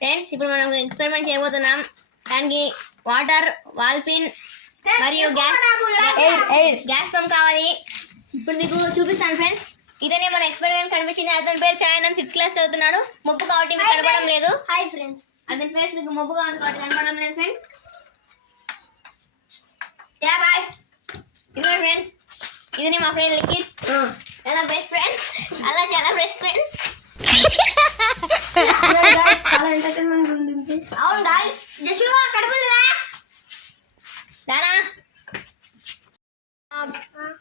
Friends ఇప్పుడు మనం experiment చేయబోతున్నాం. దానికి వాటర్, వాల్ పిన్ మరియు గ్యాస్ పంప్ కావాలి. ఇప్పుడు మీకు చూపిస్తాను ఫ్రెండ్స్. ఇదనే మన ఎక్స్పెరిమెంట్ కనిపించింది. అతని పేరు చాయన్, 6th క్లాస్ చదువుతున్నాడు. మొబ్బు కాబట్టి మీకు కనపడడం లేదు. Hi friends. అతని ఫేస్ మీకు మొబ్బుగా ఉంది కాబట్టి కనపడడం లేదు ఫ్రెండ్స్. బాయ్. ఇదిగో ఫ్రెండ్స్, ఇదనే మా ఫ్రెండ్ లిఖిత్. చాలా బెస్ట్ ఫ్రెండ్స్, అలా చాలా బెస్ట్ ఫ్రెండ్స్. చాలా ఎంటర్టైన్మెంట్ ఉంటుంది. అవును గాయ్స్, జషువా కడుపులేదా దానా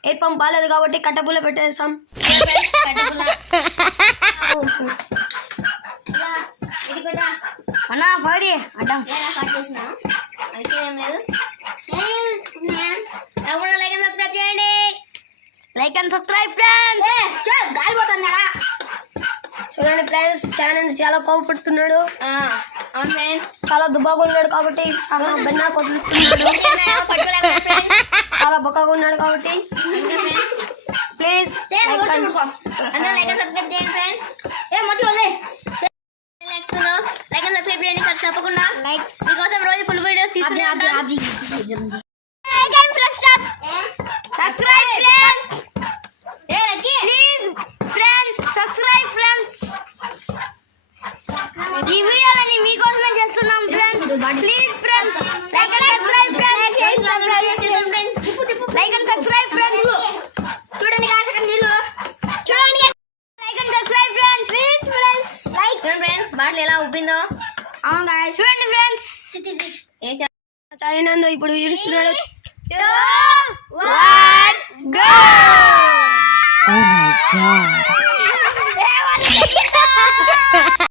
ఎయిర్ పంప్ బాలేదు కాబట్టి కట్టపుల్ల పెట్టేసాం. ఇది కూడా అన్నా పడి అడ్డం కట్ చేసినా అయితే ఏం లేదు. తప్పకుండా లైక్ అండ్ సబ్స్క్రైబ్ చేయండి. Like and subscribe friends. గాలిపోతున్నాడా చూడండి ఫ్రెండ్స్, ఛానల్ చాలా కోపడుతున్నాడు. అవును ఫ్రెండ్స్, చాలా దుబ్బాగా ఉన్నాడు కాబట్టి బెన్నా కొట్టుతున్నాడు. చాలా బొక్కగా ఉన్నాడు కాబట్టి ప్లీజ్ అందరూ లైక్ అండ్ సబ్స్క్రైబ్ చేయండి ఫ్రెండ్స్. లైక్ అండ్ సబ్స్క్రైబ్ చేయండి తప్పకుండా. లైక్ మీకోసం రోజు ఫుల్ వీడియోస్ తీసుకుంటాం. Subscribe friends. Please friends subscribe friends. ఈ వీడియోలని మీకోసమే చేస్తున్నాం friends. Please friends like and subscribe friends. Like and subscribe friends. చూడండి గాయ్స్, అక్కడ నీళ్ళు చూడండి. Like and subscribe friends. Please friends like. చూడండి ఫ్రెండ్స్, బాటిల్ ఎలా ఉబ్బిందో. అవును గాయ్స్, చూడండి ఫ్రెండ్స్. చాయనందు ఇప్పుడు ఇరుస్తున్నాడు. 2, 1 గో. Oh my god.